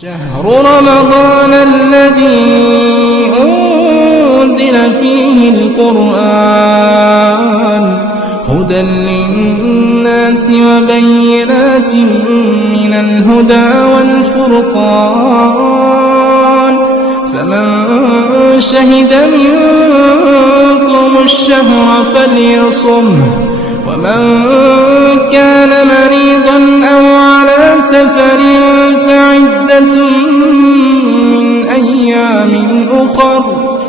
شهر رمضان الذي أنزل فيه القرآن هدى للناس وبينات من الهدى والفرقان فمن شهد منكم الشهر فليصمه ومن كان مريضا أو على سفر فعدة من أيام أخر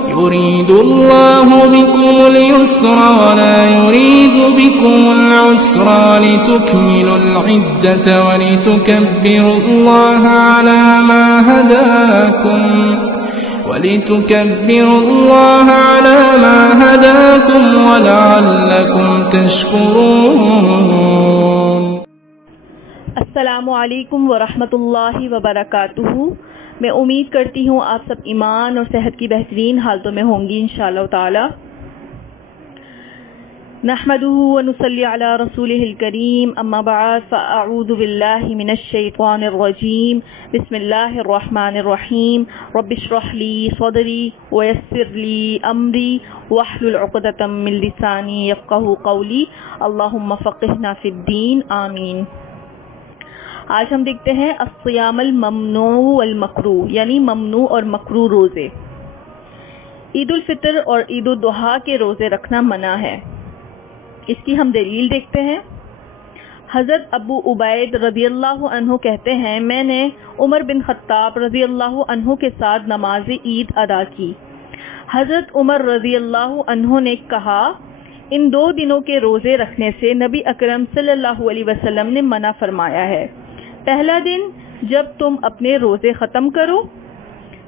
يريد الله بكم اليسر ولا يريد بكم العسر ولتكملوا العدة ولتكبروا الله على ما هداكم ولعلكم تشكرون. السلام علیکم ورحمۃ اللہ وبرکاتہ. میں امید کرتی ہوں آپ سب ایمان اور صحت کی بہترین حالتوں میں ہوں گی انشاءاللہ تعالی. نحمده ونصلي على رسوله الكريم اما بعد فاعوذ بالله من الشيطان الرجيم. بسم الله الرحمن الرحيم. رب اشرح لي صدري ويسر لي امري واحلل عقدة من لساني يفقهوا قولي. اللهم فقهنا في الدين آمين. آج ہم دیکھتے ہیں الصیام الممنوع والمکروہ، یعنی ممنوع اور مکروہ روزے. عید الفطر اور عید الاضحیٰ کے روزے رکھنا منع ہے. اس کی ہم دلیل دیکھتے ہیں. حضرت ابو عبید رضی اللہ عنہ کہتے ہیں میں نے عمر بن خطاب رضی اللہ عنہ کے ساتھ نماز عید ادا کی. حضرت عمر رضی اللہ عنہ نے کہا ان 2 دنوں کے روزے رکھنے سے نبی اکرم صلی اللہ علیہ وسلم نے منع فرمایا ہے. پہلا دن جب تم اپنے روزے ختم کرو،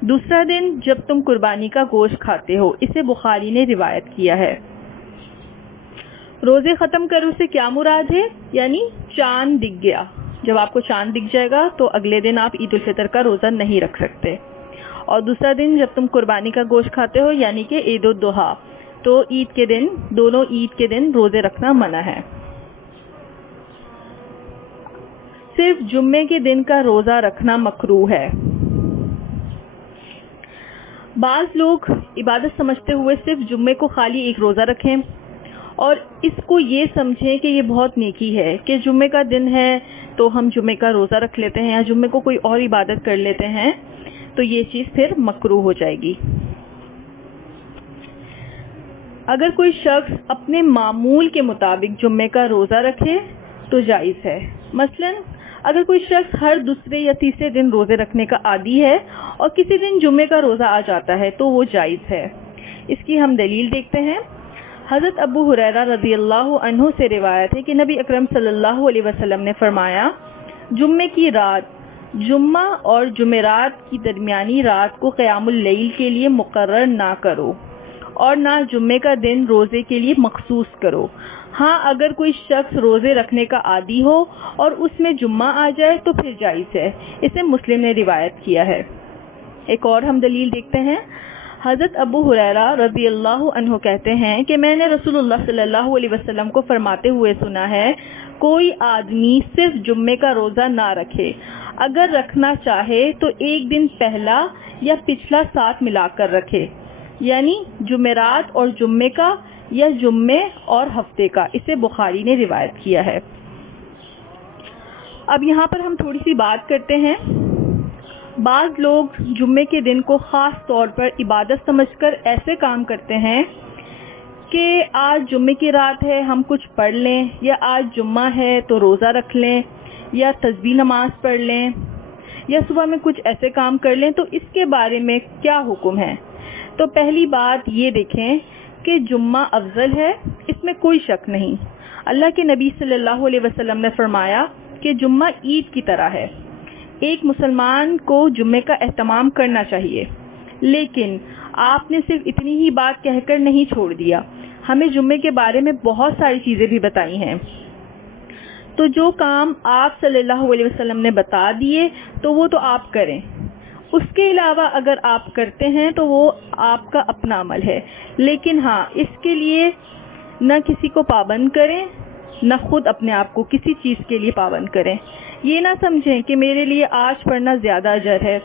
دوسرا دن جب تم قربانی کا گوشت کھاتے ہو. اسے بخاری نے روایت کیا ہے. روزے ختم کرو سے کیا مراد ہے؟ یعنی چاند دکھ گیا. جب آپ کو چاند دکھ جائے گا تو اگلے دن آپ عید الفطر کا روزہ نہیں رکھ سکتے. اور دوسرا دن جب تم قربانی کا گوشت کھاتے ہو یعنی کہ عید الاضحیٰ، تو عید کے دن، دونوں عید کے دن روزے رکھنا منع ہے. صرف جمعے کے دن کا روزہ رکھنا مکروہ ہے. بعض لوگ عبادت سمجھتے ہوئے صرف جمعے کو خالی ایک روزہ رکھیں اور اس کو یہ سمجھیں کہ یہ بہت نیکی ہے کہ جمعے کا دن ہے تو ہم جمعے کا روزہ رکھ لیتے ہیں یا جمعے کو کوئی اور عبادت کر لیتے ہیں، تو یہ چیز پھر مکروہ ہو جائے گی. اگر کوئی شخص اپنے معمول کے مطابق جمعے کا روزہ رکھے تو جائز ہے. مثلا اگر کوئی شخص ہر دوسرے یا تیسرے دن روزے رکھنے کا عادی ہے اور کسی دن جمعے کا روزہ آ جاتا ہے تو وہ جائز ہے. اس کی ہم دلیل دیکھتے ہیں. حضرت ابو ہریرہ رضی اللہ عنہ سے روایت ہے کہ نبی اکرم صلی اللہ علیہ وسلم نے فرمایا جمعے کی رات، جمعہ اور جمعرات کی درمیانی رات کو قیام اللیل کے لیے مقرر نہ کرو اور نہ جمعے کا دن روزے کے لیے مخصوص کرو. ہاں اگر کوئی شخص روزے رکھنے کا عادی ہو اور اس میں جمعہ آ جائے تو پھر جائز ہے. اسے مسلم نے روایت کیا ہے. ایک اور ہم دلیل دیکھتے ہیں. حضرت ابو ہریرہ رضی اللہ عنہ کہتے ہیں کہ میں نے رسول اللہ صلی اللہ علیہ وسلم کو فرماتے ہوئے سنا ہے کوئی آدمی صرف جمعے کا روزہ نہ رکھے، اگر رکھنا چاہے تو ایک دن پہلا یا پچھلا ساتھ ملا کر رکھے، یعنی جمعرات اور جمعے کا یا جمعے اور ہفتے کا. اسے بخاری نے روایت کیا ہے. اب یہاں پر ہم تھوڑی سی بات کرتے ہیں. بعض لوگ جمعے کے دن کو خاص طور پر عبادت سمجھ کر ایسے کام کرتے ہیں کہ آج جمعے کی رات ہے ہم کچھ پڑھ لیں، یا آج جمعہ ہے تو روزہ رکھ لیں، یا تسبیح نماز پڑھ لیں، یا صبح میں کچھ ایسے کام کر لیں. تو اس کے بارے میں کیا حکم ہے؟ تو پہلی بات یہ دیکھیں کہ جمعہ افضل ہے، اس میں کوئی شک نہیں. اللہ کے نبی صلی اللہ علیہ وسلم نے فرمایا کہ جمعہ عید کی طرح ہے. ایک مسلمان کو جمعے کا اہتمام کرنا چاہیے، لیکن آپ نے صرف اتنی ہی بات کہہ کر نہیں چھوڑ دیا، ہمیں جمعے کے بارے میں بہت ساری چیزیں بھی بتائی ہیں. تو جو کام آپ صلی اللہ علیہ وسلم نے بتا دیے تو وہ تو آپ کریں. اس کے علاوہ اگر آپ کرتے ہیں تو وہ آپ کا اپنا عمل ہے، لیکن ہاں اس کے لیے نہ کسی کو پابند کریں، نہ خود اپنے آپ کو کسی چیز کے لیے پابند کریں. یہ نہ سمجھیں کہ میرے لیے آج پڑھنا زیادہ اجر ہے.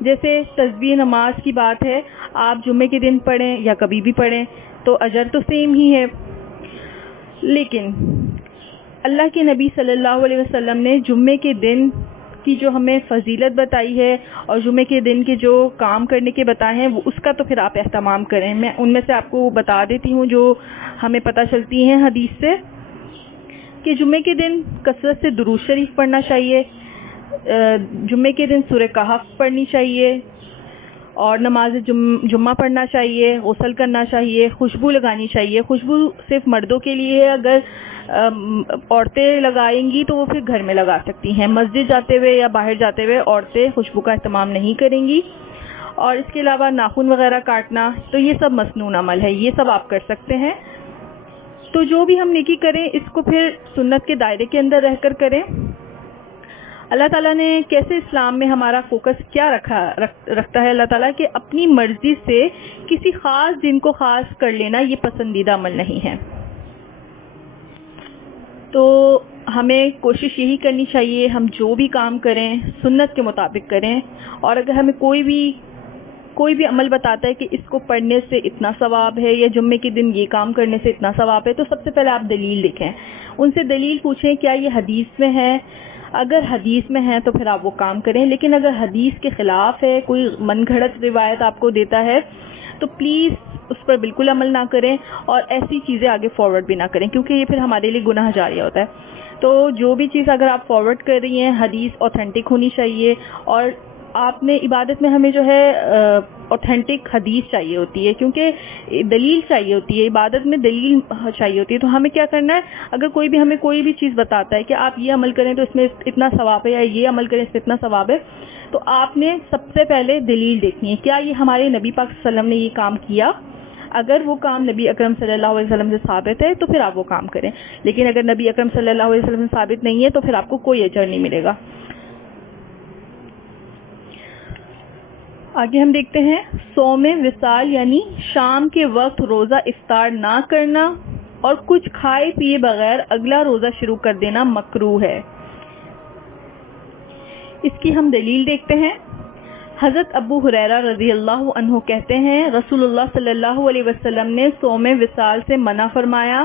جیسے تسبیح نماز کی بات ہے، آپ جمعے کے دن پڑھیں یا کبھی بھی پڑھیں تو اجر تو سیم ہی ہے. لیکن اللہ کے نبی صلی اللہ علیہ وسلم نے جمعے کے دن کی جو ہمیں فضیلت بتائی ہے اور جمعے کے دن کے جو کام کرنے کے بتائے ہیں وہ اس کا تو پھر آپ اہتمام کریں. میں ان میں سے آپ کو بتا دیتی ہوں جو ہمیں پتہ چلتی ہیں حدیث سے، کہ جمعے کے دن کثرت سے درود شریف پڑھنا چاہیے، جمعے کے دن سورہ کہف پڑھنی چاہیے اور نماز جمعہ پڑھنا چاہیے، غسل کرنا چاہیے، خوشبو لگانی چاہیے. خوشبو صرف مردوں کے لیے ہے، اگر عورتیں لگائیں گی تو وہ پھر گھر میں لگا سکتی ہیں. مسجد جاتے ہوئے یا باہر جاتے ہوئے عورتیں خوشبو کا اہتمام نہیں کریں گی. اور اس کے علاوہ ناخن وغیرہ کاٹنا تو یہ سب مسنون عمل ہے، یہ سب آپ کر سکتے ہیں. تو جو بھی ہم نیکی کریں اس کو پھر سنت کے دائرے کے اندر رہ کر کریں. اللہ تعالیٰ نے کیسے اسلام میں ہمارا فوکس کیا رکھتا ہے اللہ تعالیٰ کہ اپنی مرضی سے کسی خاص دن کو خاص کر لینا یہ پسندیدہ عمل نہیں ہے. تو ہمیں کوشش یہی کرنی چاہیے ہم جو بھی کام کریں سنت کے مطابق کریں. اور اگر ہمیں کوئی بھی عمل بتاتا ہے کہ اس کو پڑھنے سے اتنا ثواب ہے یا جمعے کے دن یہ کام کرنے سے اتنا ثواب ہے، تو سب سے پہلے آپ دلیل دیکھیں، ان سے دلیل پوچھیں کیا یہ حدیث میں ہے. اگر حدیث میں ہے تو پھر آپ وہ کام کریں، لیکن اگر حدیث کے خلاف ہے، کوئی من گھڑت روایت آپ کو دیتا ہے تو پلیز اس پر بالکل عمل نہ کریں اور ایسی چیزیں آگے فارورڈ بھی نہ کریں، کیونکہ یہ پھر ہمارے لیے گناہ جاریہ ہوتا ہے. تو جو بھی چیز اگر آپ فارورڈ کر رہی ہیں حدیث اوتھینٹک ہونی چاہیے، اور آپ نے عبادت میں ہمیں جو ہے اوتھینٹک حدیث چاہیے ہوتی ہے، کیونکہ دلیل چاہیے ہوتی ہے، عبادت میں دلیل چاہیے ہوتی ہے. تو ہمیں کیا کرنا ہے، اگر کوئی بھی ہمیں کوئی بھی چیز بتاتا ہے کہ آپ یہ عمل کریں تو اس میں اتنا ثواب ہے یا یہ عمل کریں اس میں اتنا ثواب ہے، تو آپ نے سب سے پہلے دلیل دیکھنی ہے کیا یہ ہمارے نبی پاک صلی اللہ علیہ وسلم نے یہ کام کیا. اگر وہ کام نبی اکرم صلی اللہ علیہ وسلم سے ثابت ہے تو پھر آپ وہ کام کریں، لیکن اگر نبی اکرم صلی اللہ علیہ وسلم سے ثابت نہیں ہے تو پھر آپ کو کوئی اجر نہیں ملے گا. آگے ہم دیکھتے ہیں صوم وصال یعنی شام کے وقت روزہ افطار نہ کرنا اور کچھ کھائے پیے بغیر اگلا روزہ شروع کر دینا مکروہ ہے. اس کی ہم دلیل دیکھتے ہیں. حضرت ابو ہریرہ رضی اللہ عنہ کہتے ہیں رسول اللہ صلی اللہ علیہ وسلم نے صوم وصال سے منع فرمایا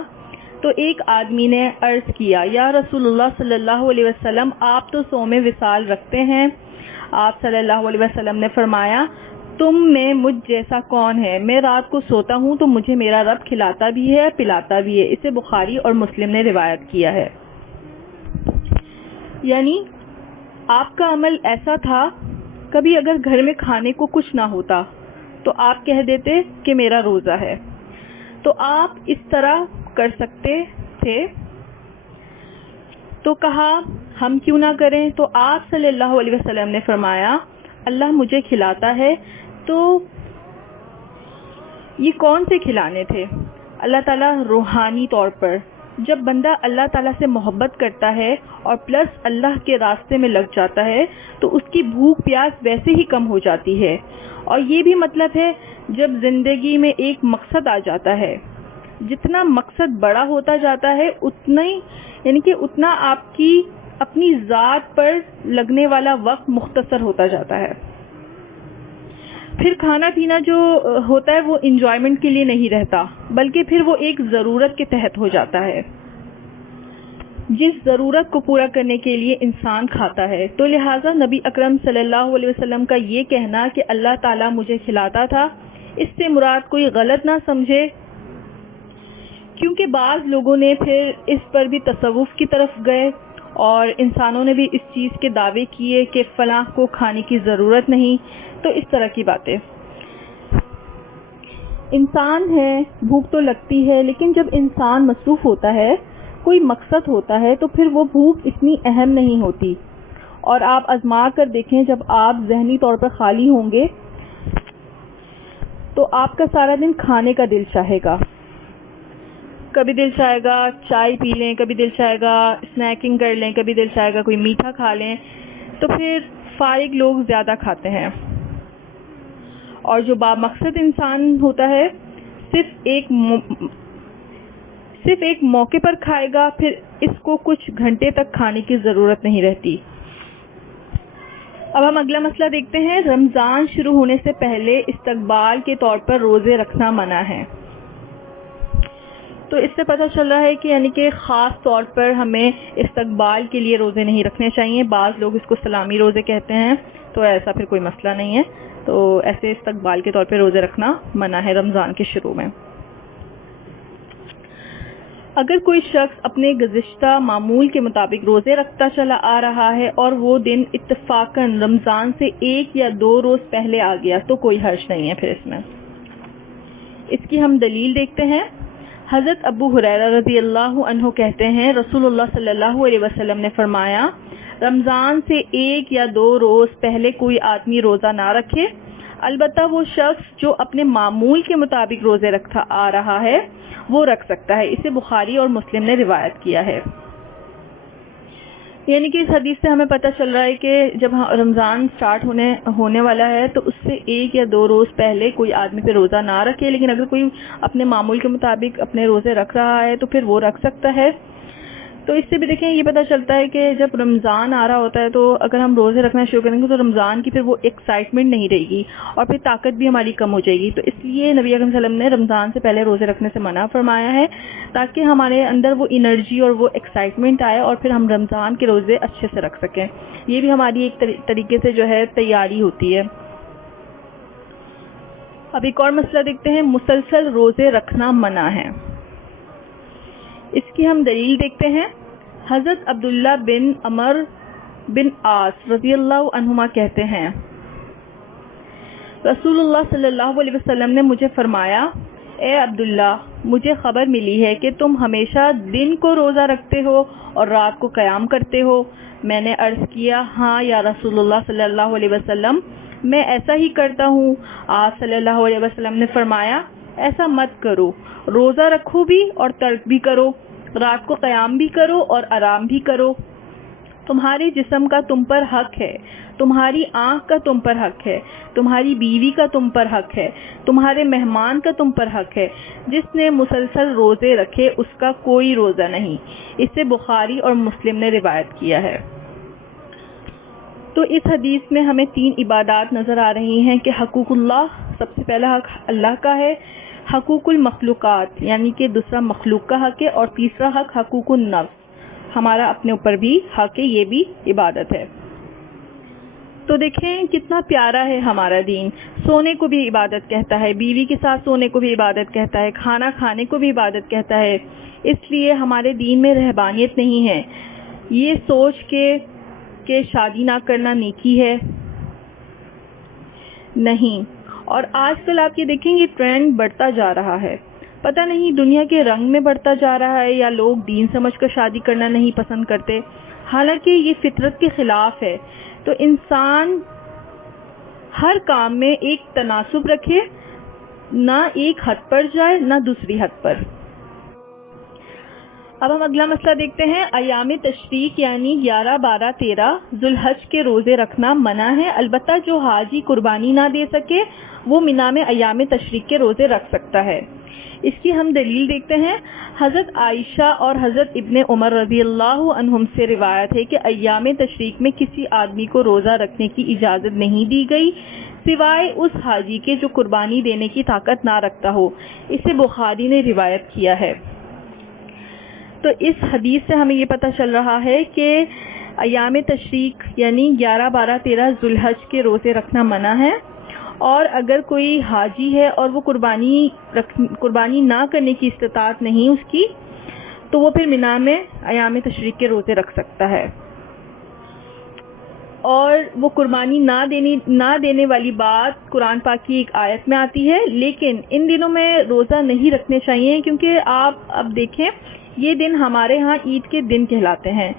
تو ایک آدمی نے عرض کیا یا رسول اللہ صلی اللہ علیہ وسلم آپ تو صوم وصال رکھتے ہیں. آپ صلی اللہ علیہ وسلم نے فرمایا تم میں مجھ جیسا کون ہے، میں رات کو سوتا ہوں تو مجھے میرا رب کھلاتا بھی ہے پلاتا بھی ہے. اسے بخاری اور مسلم نے روایت کیا ہے. یعنی آپ کا عمل ایسا تھا کبھی اگر گھر میں کھانے کو کچھ نہ ہوتا تو آپ کہہ دیتے کہ میرا روزہ ہے. تو آپ اس طرح کر سکتے تھے، تو کہا ہم کیوں نہ کریں. تو آپ صلی اللہ علیہ وسلم نے فرمایا اللہ مجھے کھلاتا ہے. تو یہ کون سے کھلانے تھے؟ اللہ تعالیٰ روحانی طور پر جب بندہ اللہ تعالیٰ سے محبت کرتا ہے اور پلس اللہ کے راستے میں لگ جاتا ہے تو اس کی بھوک پیاس ویسے ہی کم ہو جاتی ہے. اور یہ بھی مطلب ہے جب زندگی میں ایک مقصد آ جاتا ہے، جتنا مقصد بڑا ہوتا جاتا ہے اتنا آپ کی اپنی ذات پر لگنے والا وقت مختصر ہوتا جاتا ہے. پھر کھانا پینا جو ہوتا ہے وہ انجوائمنٹ کے لیے نہیں رہتا بلکہ پھر وہ ایک ضرورت کے تحت ہو جاتا ہے، جس ضرورت کو پورا کرنے کے لیے انسان کھاتا ہے. تو لہٰذا نبی اکرم صلی اللہ علیہ وسلم کا یہ کہنا کہ اللہ تعالیٰ مجھے کھلاتا تھا، اس سے مراد کوئی غلط نہ سمجھے، کیونکہ بعض لوگوں نے پھر اس پر بھی تصوف کی طرف گئے اور انسانوں نے بھی اس چیز کے دعوے کیے کہ فلاں کو کھانے کی ضرورت نہیں. تو اس طرح کی باتیں، انسان ہے بھوک تو لگتی ہے، لیکن جب انسان مصروف ہوتا ہے کوئی مقصد ہوتا ہے تو پھر وہ بھوک اتنی اہم نہیں ہوتی. اور آپ آزما کر دیکھیں جب آپ ذہنی طور پر خالی ہوں گے تو آپ کا سارا دن کھانے کا دل چاہے گا. کبھی دل چاہے گا چائے پی لیں، کبھی دل چاہے گا اسنیکنگ کر لیں، کبھی دل چاہے گا کوئی میٹھا کھا لیں. تو پھر فارغ لوگ زیادہ کھاتے ہیں، اور جو با مقصد انسان ہوتا ہے صرف ایک موقع پر کھائے گا، پھر اس کو کچھ گھنٹے تک کھانے کی ضرورت نہیں رہتی۔ اب ہم اگلا مسئلہ دیکھتے ہیں۔ رمضان شروع ہونے سے پہلے استقبال کے طور پر روزے رکھنا منع ہے۔ تو اس سے پتہ چل رہا ہے کہ یعنی کہ خاص طور پر ہمیں استقبال کے لیے روزے نہیں رکھنے چاہیے۔ بعض لوگ اس کو سلامی روزے کہتے ہیں، تو ایسا پھر کوئی مسئلہ نہیں ہے، تو ایسے استقبال کے طور پہ روزے رکھنا منع ہے رمضان کے شروع میں۔ اگر کوئی شخص اپنے گزشتہ معمول کے مطابق روزے رکھتا چلا آ رہا ہے اور وہ دن اتفاقاً رمضان سے 1 یا 2 روز پہلے آ گیا تو کوئی حرج نہیں ہے پھر اس میں۔ اس کی ہم دلیل دیکھتے ہیں۔ حضرت ابو ہریرہ رضی اللہ عنہ کہتے ہیں رسول اللہ صلی اللہ علیہ وسلم نے فرمایا، رمضان سے 1 یا 2 روز پہلے کوئی آدمی روزہ نہ رکھے، البتہ وہ شخص جو اپنے معمول کے مطابق روزے رکھتا آ رہا ہے وہ رکھ سکتا ہے۔ اسے بخاری اور مسلم نے روایت کیا ہے۔ یعنی کہ اس حدیث سے ہمیں پتہ چل رہا ہے کہ جب رمضان سٹارٹ ہونے والا ہے تو اس سے 1 یا 2 روز پہلے کوئی آدمی پہ روزہ نہ رکھے، لیکن اگر کوئی اپنے معمول کے مطابق اپنے روزے رکھ رہا ہے تو پھر وہ رکھ سکتا ہے۔ تو اس سے بھی دیکھیں یہ پتہ چلتا ہے کہ جب رمضان آ رہا ہوتا ہے تو اگر ہم روزے رکھنا شروع کریں گے تو رمضان کی پھر وہ ایکسائٹمنٹ نہیں رہے گی اور پھر طاقت بھی ہماری کم ہو جائے گی۔ تو اس لیے نبی اکرم صلی اللہ علیہ وسلم نے رمضان سے پہلے روزے رکھنے سے منع فرمایا ہے، تاکہ ہمارے اندر وہ انرجی اور وہ ایکسائٹمنٹ آئے اور پھر ہم رمضان کے روزے اچھے سے رکھ سکیں۔ یہ بھی ہماری ایک طریقے سے جو ہے تیاری ہوتی ہے۔ اب ایک اور مسئلہ دیکھتے ہیں، مسلسل روزے رکھنا منع ہے۔ اس کی ہم دلیل دیکھتے ہیں۔ حضرت عبداللہ بن عمر بن عاص رضی اللہ عنہما کہتے ہیں رسول اللہ صلی اللہ علیہ وسلم نے مجھے فرمایا، اے عبداللہ، مجھے خبر ملی ہے کہ تم ہمیشہ دن کو روزہ رکھتے ہو اور رات کو قیام کرتے ہو۔ میں نے عرض کیا، ہاں یا رسول اللہ صلی اللہ علیہ وسلم، میں ایسا ہی کرتا ہوں۔ آپ صلی اللہ علیہ وسلم نے فرمایا، ایسا مت کرو، روزہ رکھو بھی اور ترک بھی کرو، رات کو قیام بھی کرو اور آرام بھی کرو۔ تمہارے جسم کا تم پر حق ہے، تمہاری آنکھ کا تم پر حق ہے، تمہاری بیوی کا تم پر حق ہے، تمہارے مہمان کا تم پر حق ہے۔ جس نے مسلسل روزے رکھے اس کا کوئی روزہ نہیں۔ اسے بخاری اور مسلم نے روایت کیا ہے۔ تو اس حدیث میں ہمیں 3 عبادات نظر آ رہی ہیں کہ حقوق اللہ، سب سے پہلا حق اللہ کا ہے، حقوق المخلوقات یعنی کہ دوسرا مخلوق کا حق ہے، اور تیسرا حق حقوق النفس، ہمارا اپنے اوپر بھی حق ہے، یہ بھی عبادت ہے۔ تو دیکھیں کتنا پیارا ہے ہمارا دین۔ سونے کو بھی عبادت کہتا ہے، بیوی کے ساتھ سونے کو بھی عبادت کہتا ہے، کھانا کھانے کو بھی عبادت کہتا ہے۔ اس لیے ہمارے دین میں رہبانیت نہیں ہے، یہ سوچ کے کہ شادی نہ کرنا نیکی ہے، نہیں۔ اور آج کل آپ یہ دیکھیں گے ٹرینڈ بڑھتا جا رہا ہے، پتہ نہیں دنیا کے رنگ میں بڑھتا جا رہا ہے یا لوگ دین سمجھ کر شادی کرنا نہیں پسند کرتے، حالانکہ یہ فطرت کے خلاف ہے۔ تو انسان ہر کام میں ایک تناسب رکھے، نہ ایک حد پر جائے نہ دوسری حد پر۔ اب ہم اگلا مسئلہ دیکھتے ہیں۔ ایام تشریق یعنی 11، 12، 13 ذوالحج کے روزے رکھنا منع ہے، البتہ جو حاجی قربانی نہ دے سکے وہ مینا میں ایام تشریق کے روزے رکھ سکتا ہے۔ اس کی ہم دلیل دیکھتے ہیں۔ حضرت عائشہ اور حضرت ابن عمر رضی اللہ عنہم سے روایت ہے کہ ایام تشریق میں کسی آدمی کو روزہ رکھنے کی اجازت نہیں دی گئی سوائے اس حاجی کے جو قربانی دینے کی طاقت نہ رکھتا ہو۔ اسے بخاری نے روایت کیا ہے۔ تو اس حدیث سے ہمیں یہ پتہ چل رہا ہے کہ ایام تشریق یعنی 11، 12، 13 ذوالحج کے روزے رکھنا منع ہے، اور اگر کوئی حاجی ہے اور وہ قربانی نہ کرنے کی استطاعت نہیں اس کی، تو وہ پھر مینا میں ایام تشریق کے روزے رکھ سکتا ہے۔ اور وہ قربانی نہ دینے والی بات قرآن پاک کی ایک آیت میں آتی ہے، لیکن ان دنوں میں روزہ نہیں رکھنے چاہیے، کیونکہ آپ اب دیکھیں یہ دن ہمارے ہاں عید کے دن کہلاتے ہیں،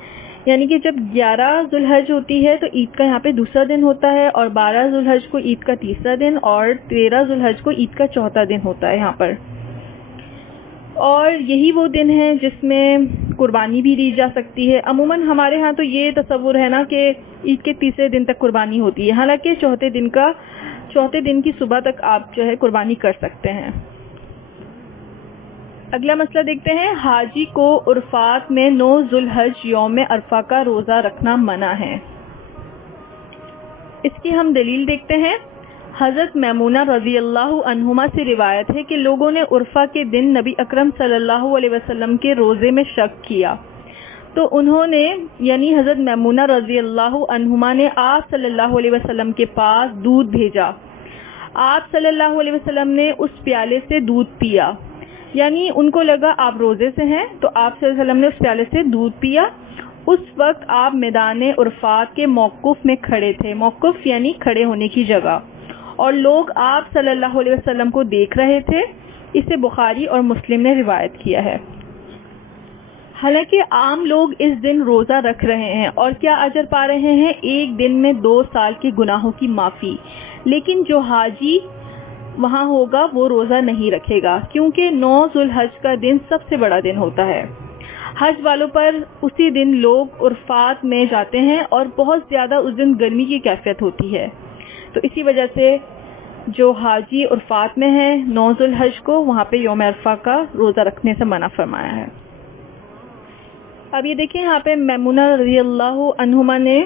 یعنی کہ جب 11 ذوالحج ہوتی ہے تو عید کا یہاں پہ دوسرا دن ہوتا ہے، اور 12 ذوالحج کو عید کا تیسرا دن، اور 13 ذوالحج کو عید کا چوتھا دن ہوتا ہے یہاں پر۔ اور یہی وہ دن ہے جس میں قربانی بھی دی جا سکتی ہے۔ عموماً ہمارے ہاں تو یہ تصور ہے نا کہ عید کے تیسرے دن تک قربانی ہوتی ہے، حالانکہ چوتھے دن کی صبح تک آپ جو ہے قربانی کر سکتے ہیں۔ اگلا مسئلہ دیکھتے ہیں، حاجی کو عرفات میں 9 ذوالحج یوم عرفہ کا روزہ رکھنا منع ہے۔ اس کی ہم دلیل دیکھتے ہیں۔ حضرت میمونہ رضی اللہ عنہما سے روایت ہے کہ لوگوں نے عرفہ کے دن نبی اکرم صلی اللہ علیہ وسلم کے روزے میں شک کیا، تو انہوں نے یعنی حضرت میمونہ رضی اللہ عنہما نے آپ صلی اللہ علیہ وسلم کے پاس دودھ بھیجا۔ آپ صلی اللہ علیہ وسلم نے اس پیالے سے دودھ پیا، یعنی ان کو لگا آپ روزے سے ہیں، تو آپ صلی اللہ علیہ وسلم نے اس پیالے سے دودھ پیا۔ اس وقت آپ میدان عرفات کے موقف میں کھڑے تھے، موقف یعنی کھڑے ہونے کی جگہ، اور لوگ آپ صلی اللہ علیہ وسلم کو دیکھ رہے تھے۔ اسے بخاری اور مسلم نے روایت کیا ہے۔ حالانکہ عام لوگ اس دن روزہ رکھ رہے ہیں اور کیا اجر پا رہے ہیں؟ ایک دن میں 2 سال کے گناہوں کی معافی، لیکن جو حاجی وہاں ہوگا وہ روزہ نہیں رکھے گا، کیونکہ 9 ذوالحج کا دن سب سے بڑا دن ہوتا ہے۔ حج والوں پر اسی دن لوگ عرفات میں جاتے ہیں اور بہت زیادہ اس دن گرمی کی کیفیت ہوتی ہے، تو اسی وجہ سے جو حاجی عرفات میں ہیں 9 ذوالحج کو، وہاں پہ یوم عرفہ کا روزہ رکھنے سے منع فرمایا ہے۔ اب یہ دیکھیں یہاں پہ میمونہ رضی اللہ عنہما نے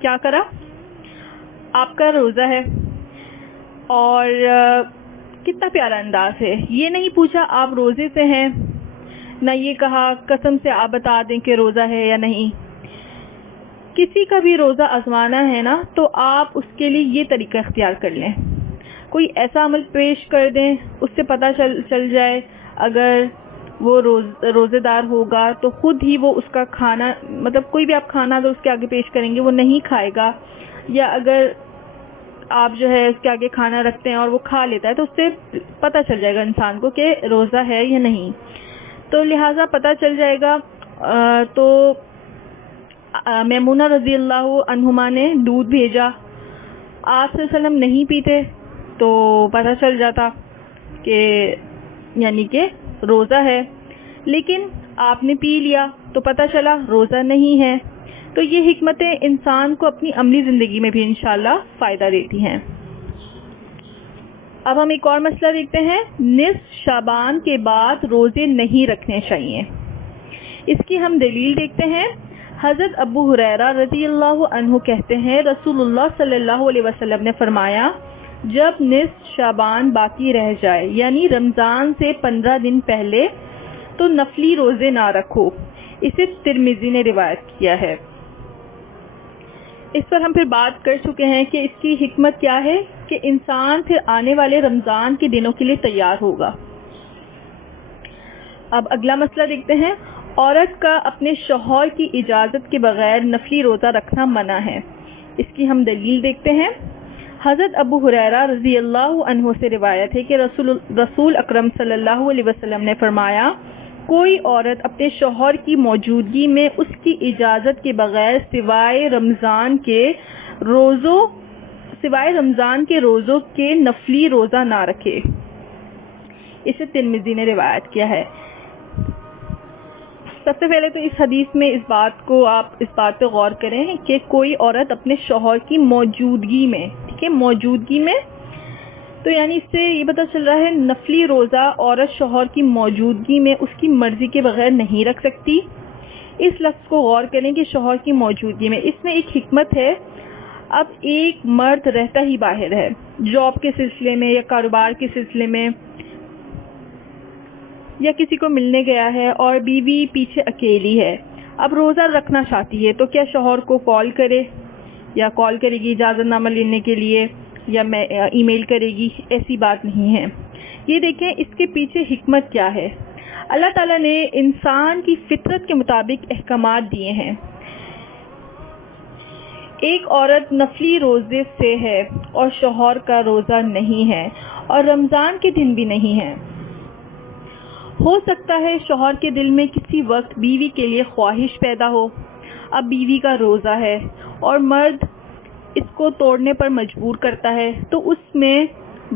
کیا کرا، آپ کا روزہ ہے اور کتنا پیارا انداز ہے، یہ نہیں پوچھا آپ روزے سے ہیں، نہ یہ کہا قسم سے آپ بتا دیں کہ روزہ ہے یا نہیں۔ کسی کا بھی روزہ آزمانا ہے نا، تو آپ اس کے لیے یہ طریقہ اختیار کر لیں، کوئی ایسا عمل پیش کر دیں اس سے پتہ چل جائے اگر وہ روزے دار ہوگا تو خود ہی وہ اس کا کھانا، مطلب کوئی بھی آپ کھانا اگر اس کے آگے پیش کریں گے وہ نہیں کھائے گا، یا اگر آپ جو ہے اس کے آگے کھانا رکھتے ہیں اور وہ کھا لیتا ہے تو اس سے پتہ چل جائے گا انسان کو کہ روزہ ہے یا نہیں، تو لہٰذا پتہ چل جائے گا۔ تو میمونہ رضی اللہ عنہما نے دودھ بھیجا، آپ صلی اللہ علیہ وسلم نہیں پیتے تو پتہ چل جاتا کہ یعنی کہ روزہ ہے، لیکن آپ نے پی لیا تو پتہ چلا روزہ نہیں ہے۔ تو یہ حکمتیں انسان کو اپنی عملی زندگی میں بھی انشاءاللہ فائدہ دیتی ہیں۔ اب ہم ایک اور مسئلہ دیکھتے ہیں، نصف شعبان کے بعد روزے نہیں رکھنے چاہیے۔ اس کی ہم دلیل دیکھتے ہیں۔ حضرت ابو ہریرہ رضی اللہ عنہ کہتے ہیں رسول اللہ صلی اللہ علیہ وسلم نے فرمایا، جب نصف شعبان باقی رہ جائے یعنی رمضان سے 15 دن پہلے تو نفلی روزے نہ رکھو۔ اسے ترمذی نے روایت کیا ہے۔ اس پر ہم پھر بات کر چکے ہیں کہ اس کی حکمت کیا ہے کہ انسان پھر آنے والے رمضان کے دنوں کے لیے تیار ہوگا۔ اب اگلا مسئلہ دیکھتے ہیں، عورت کا اپنے شوہر کی اجازت کے بغیر نفلی روزہ رکھنا منع ہے۔ اس کی ہم دلیل دیکھتے ہیں۔ حضرت ابو ہریرہ رضی اللہ عنہ سے روایت ہے کہ رسول اکرم صلی اللہ علیہ وسلم نے فرمایا، کوئی عورت اپنے شوہر کی موجودگی میں اس کی اجازت کے بغیر سوائے رمضان کے روزوں کے نفلی روزہ نہ رکھے۔ اسے ترمذی نے روایت کیا ہے۔ سب سے پہلے تو اس حدیث میں اس بات پہ غور کریں کہ کوئی عورت اپنے شوہر کی موجودگی میں، ٹھیک ہے، موجودگی میں، تو یعنی اس سے یہ پتہ چل رہا ہے نفلی روزہ عورت شوہر کی موجودگی میں اس کی مرضی کے بغیر نہیں رکھ سکتی۔ اس لفظ کو غور کریں کہ شوہر کی موجودگی میں، اس میں ایک حکمت ہے۔ اب ایک مرد رہتا ہی باہر ہے، جاب کے سلسلے میں یا کاروبار کے سلسلے میں، یا کسی کو ملنے گیا ہے اور بیوی پیچھے اکیلی ہے، اب روزہ رکھنا چاہتی ہے، تو کیا شوہر کو کال کرے یا کال کرے گی اجازت نامہ لینے کے لیے یا ای میل کرے گی؟ ایسی بات نہیں ہے۔ یہ دیکھیں اس کے پیچھے حکمت کیا ہے۔ اللہ تعالیٰ نے انسان کی فطرت کے مطابق احکامات دیے ہیں۔ ایک عورت نفلی روزے سے ہے اور شوہر کا روزہ نہیں ہے اور رمضان کے دن بھی نہیں ہے، ہو سکتا ہے شوہر کے دل میں کسی وقت بیوی کے لیے خواہش پیدا ہو، اب بیوی کا روزہ ہے اور مرد اس کو توڑنے پر مجبور کرتا ہے، تو اس میں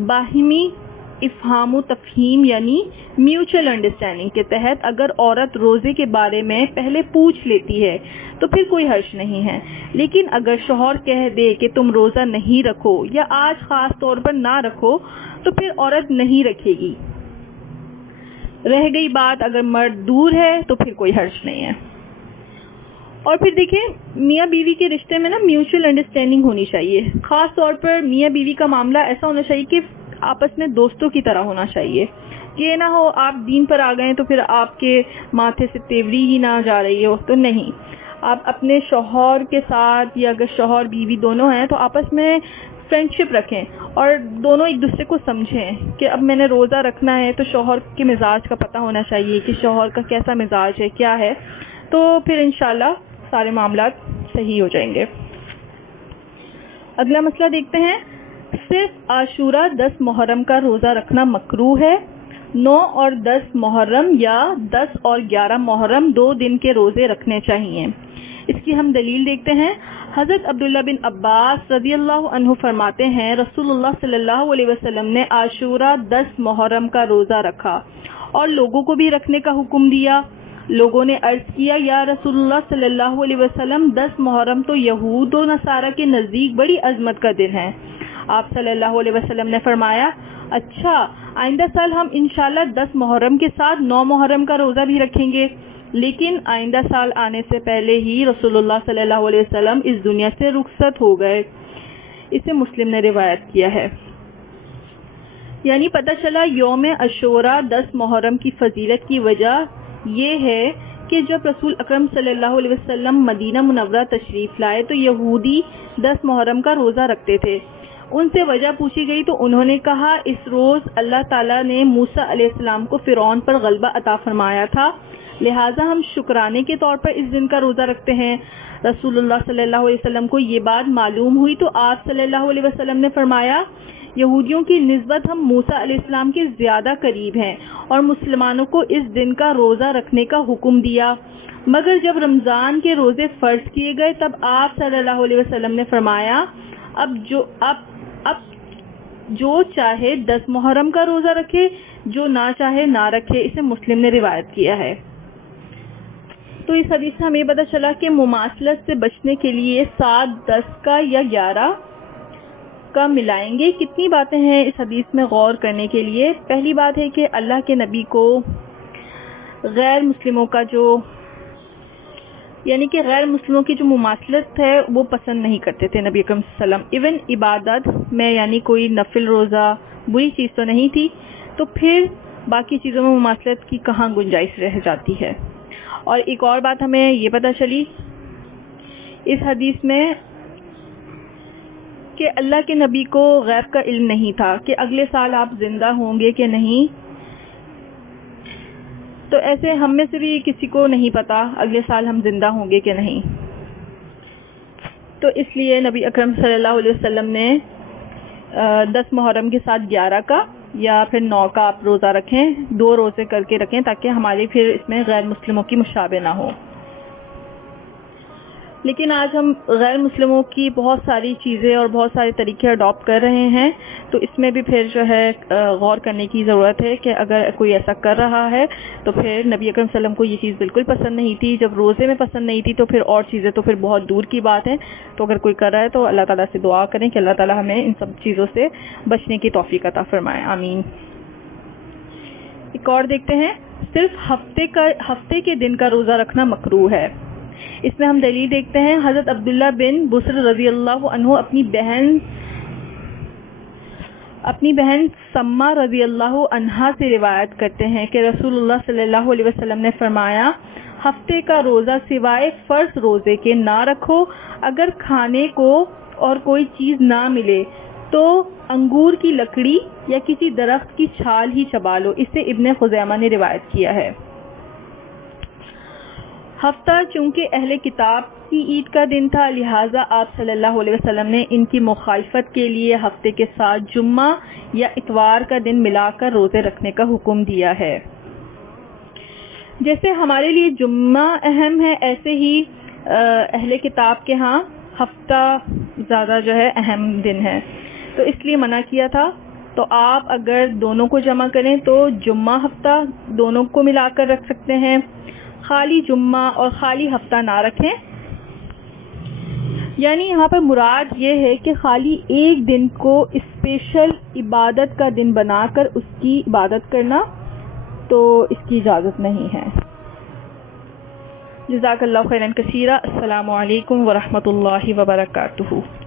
باہمی افہام و تفہیم یعنی میوچل انڈرسٹینڈنگ کے تحت اگر عورت روزے کے بارے میں پہلے پوچھ لیتی ہے تو پھر کوئی حرج نہیں ہے، لیکن اگر شوہر کہہ دے کہ تم روزہ نہیں رکھو یا آج خاص طور پر نہ رکھو تو پھر عورت نہیں رکھے گی۔ رہ گئی بات اگر مرد دور ہے تو پھر کوئی حرج نہیں ہے. اور پھر دیکھیں میاں بیوی کے رشتے میں نا میوچل انڈرسٹینڈنگ ہونی چاہیے. خاص طور پر میاں بیوی کا معاملہ ایسا ہونا چاہیے کہ آپس میں دوستوں کی طرح ہونا چاہیے. یہ نہ ہو آپ دین پر آ گئے تو پھر آپ کے ماتھے سے تیوری ہی نہ جا رہی ہو. تو نہیں، آپ اپنے شوہر کے ساتھ یا اگر شوہر بیوی دونوں ہیں تو آپس میں فرینڈشپ رکھیں اور دونوں ایک دوسرے کو سمجھیں کہ اب میں نے روزہ رکھنا ہے تو شوہر کے مزاج کا پتہ ہونا چاہیے کہ شوہر کا کیسا مزاج ہے، کیا ہے. تو پھر انشاءاللہ سارے معاملات صحیح ہو جائیں گے. اگلا مسئلہ دیکھتے ہیں. صرف عاشورہ 10 محرم کا روزہ رکھنا مکروہ ہے. 9 اور 10 محرم یا 10 اور 11 محرم 2 دن کے روزے رکھنے چاہیے. اس کی ہم دلیل دیکھتے ہیں. حضرت عبداللہ بن عباس رضی اللہ عنہ فرماتے ہیں رسول اللہ صلی اللہ علیہ وسلم نے عاشورہ 10 محرم کا روزہ رکھا اور لوگوں کو بھی رکھنے کا حکم دیا. لوگوں نے عرض کیا یا رسول اللہ صلی اللہ علیہ وسلم 10 محرم تو یہود و نصارہ کے نزدیک بڑی عظمت کا دن ہے. آپ صلی اللہ علیہ وسلم نے فرمایا اچھا آئندہ سال ہم انشاءاللہ 10 محرم کے ساتھ 9 محرم کا روزہ بھی رکھیں گے. لیکن آئندہ سال آنے سے پہلے ہی رسول اللہ صلی اللہ علیہ وسلم اس دنیا سے رخصت ہو گئے. اسے مسلم نے روایت کیا ہے. یعنی پتہ چلا یوم عاشورہ 10 محرم کی فضیلت کی وجہ یہ ہے کہ جب رسول اکرم صلی اللہ علیہ وسلم مدینہ منورہ تشریف لائے تو یہودی 10 محرم کا روزہ رکھتے تھے. ان سے وجہ پوچھی گئی تو انہوں نے کہا اس روز اللہ تعالیٰ نے موسیٰ علیہ السلام کو فرعون پر غلبہ عطا فرمایا تھا، لہٰذا ہم شکرانے کے طور پر اس دن کا روزہ رکھتے ہیں. رسول اللہ صلی اللہ علیہ وسلم کو یہ بات معلوم ہوئی تو آپ صلی اللہ علیہ وسلم نے فرمایا یہودیوں کی نسبت ہم موسیٰ علیہ السلام کے زیادہ قریب ہیں اور مسلمانوں کو اس دن کا روزہ رکھنے کا حکم دیا. مگر جب رمضان کے روزے فرض کیے گئے تب آپ صلی اللہ علیہ وسلم نے فرمایا اب جو چاہے 10 محرم کا روزہ رکھے، جو نہ چاہے نہ رکھے. اسے مسلم نے روایت کیا ہے. تو اس حدیث سے ہمیں پتہ چلا کہ مماثلت سے بچنے کے لیے 7 10 کا یا 11 کا ملائیں گے. کتنی باتیں ہیں اس حدیث میں غور کرنے کے لیے. پہلی بات ہے کہ اللہ کے نبی کو غیر مسلموں کا یعنی کہ غیر مسلموں کی جو مماثلت ہے وہ پسند نہیں کرتے تھے نبی اکرم صلی اللہ علیہ وسلم. ایون عبادت میں یعنی کوئی نفل روزہ بری چیز تو نہیں تھی، تو پھر باقی چیزوں میں مماثلت کی کہاں گنجائش رہ جاتی ہے. اور ایک اور بات ہمیں یہ پتہ چلی اس حدیث میں کہ اللہ کے نبی کو غیب کا علم نہیں تھا کہ اگلے سال آپ زندہ ہوں گے کہ نہیں. تو ایسے ہم میں سے بھی کسی کو نہیں پتا اگلے سال ہم زندہ ہوں گے کہ نہیں. تو اس لیے نبی اکرم صلی اللہ علیہ وسلم نے 10 محرم کے ساتھ 11 کا یا پھر 9 کا آپ روزہ رکھیں، 2 روزے کر کے رکھیں تاکہ ہماری پھر اس میں غیر مسلموں کی مشابہ نہ ہو. لیکن آج ہم غیر مسلموں کی بہت ساری چیزیں اور بہت سارے طریقے اڈاپٹ کر رہے ہیں، تو اس میں بھی پھر جو ہے غور کرنے کی ضرورت ہے کہ اگر کوئی ایسا کر رہا ہے تو پھر نبی اکرم صلی اللہ علیہ وسلم کو یہ چیز بالکل پسند نہیں تھی. جب روزے میں پسند نہیں تھی تو پھر اور چیزیں تو پھر بہت دور کی بات ہے. تو اگر کوئی کر رہا ہے تو اللہ تعالیٰ سے دعا کریں کہ اللہ تعالیٰ ہمیں ان سب چیزوں سے بچنے کی توفیق عطا فرمائے، آمین. ایک اور دیکھتے ہیں. صرف ہفتے کے دن کا روزہ رکھنا مکروہ ہے. اس میں ہم دلیل دیکھتے ہیں. حضرت عبداللہ بن بصر رضی اللہ عنہ اپنی بہن سما رضی اللہ عنہا سے روایت کرتے ہیں کہ رسول اللہ صلی اللہ علیہ وسلم نے فرمایا ہفتے کا روزہ سوائے فرض روزے کے نہ رکھو. اگر کھانے کو اور کوئی چیز نہ ملے تو انگور کی لکڑی یا کسی درخت کی چھال ہی چبا لو. اسے ابن خزیمہ نے روایت کیا ہے. ہفتہ چونکہ اہل کتاب کی عید کا دن تھا، لہٰذا آپ صلی اللہ علیہ وسلم نے ان کی مخالفت کے لیے ہفتے کے ساتھ جمعہ یا اتوار کا دن ملا کر روزے رکھنے کا حکم دیا ہے. جیسے ہمارے لیے جمعہ اہم ہے، ایسے ہی اہل کتاب کے ہاں ہفتہ زیادہ جو ہے اہم دن ہے، تو اس لیے منع کیا تھا. تو آپ اگر دونوں کو جمع کریں تو جمعہ ہفتہ دونوں کو ملا کر رکھ سکتے ہیں. خالی جمعہ اور خالی ہفتہ نہ رکھیں. یعنی یہاں پر مراد یہ ہے کہ خالی ایک دن کو اسپیشل عبادت کا دن بنا کر اس کی عبادت کرنا. تو اس کی اجازت نہیں ہے۔ جزاک اللہ خیرا کثیرا۔ السلام علیکم ورحمۃ اللہ وبرکاتہ۔